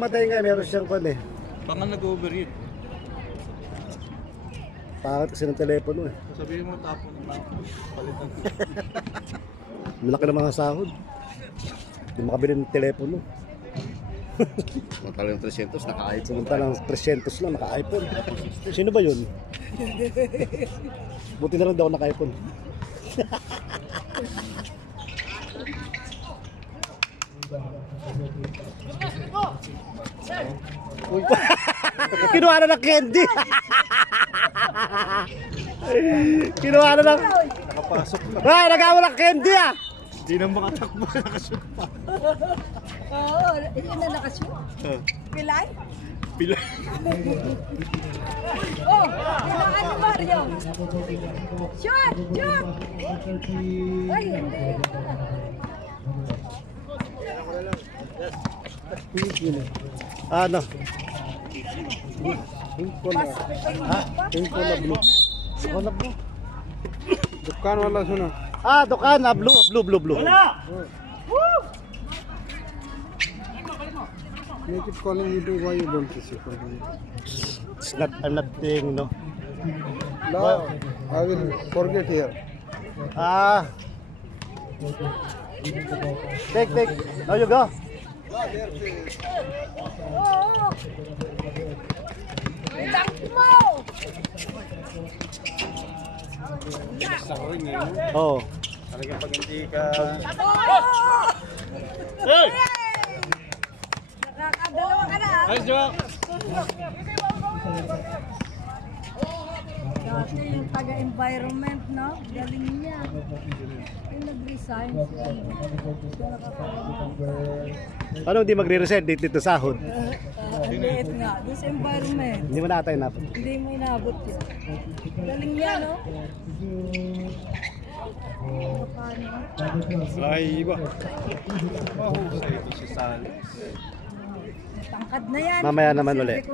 Matay nga, meron siyang pan eh. Baka nag-overheat. Pangat kasi ng telepono eh. Sabihin mo tapon na palitan. Malaki ng mga sahod. Hindi makabili ng telepono. Samantalang 300, naka-iPhone. Samantalang 300 lang, naka-iPhone. Sino ba yun? Buti na lang daw naka-iPhone. Kinuha na ng candy. Kinuha na ng... Nakapasok na. Ay, nagawa ng candy ah. Hindi na makatakbo, nakashoot pa. Oo, yun na nakashoot. Pilay? Pilay. Oh, kailangan ni Mario. Shoot! Shoot! Ay, hindi. Ano? Pink na. Ha? Pink na blue. Wala blue. Dukan wala suna. Ah, dukan na blue, blue. Wala. They keep calling you to why you don't receive from me. It's not, I'm not saying no. No, I will forget here. Ah. Take. Now you go. Oo. Ilang mo! Oh. Talagang pag hindi ka... Hey! Nakakadalawa ka na. Nice job! Dati yung taga-environment, no? Galing niya. Yung nag-resign. Ano hindi magre-resign dito sahod? Liit nga. Doon sa environment. Hindi mo na tayo napon. Hindi mo inabot yun. Galing niya, no? Ay, iba. Mahusay ito si Sally. Tangkad na yan. Mamaya naman ulit.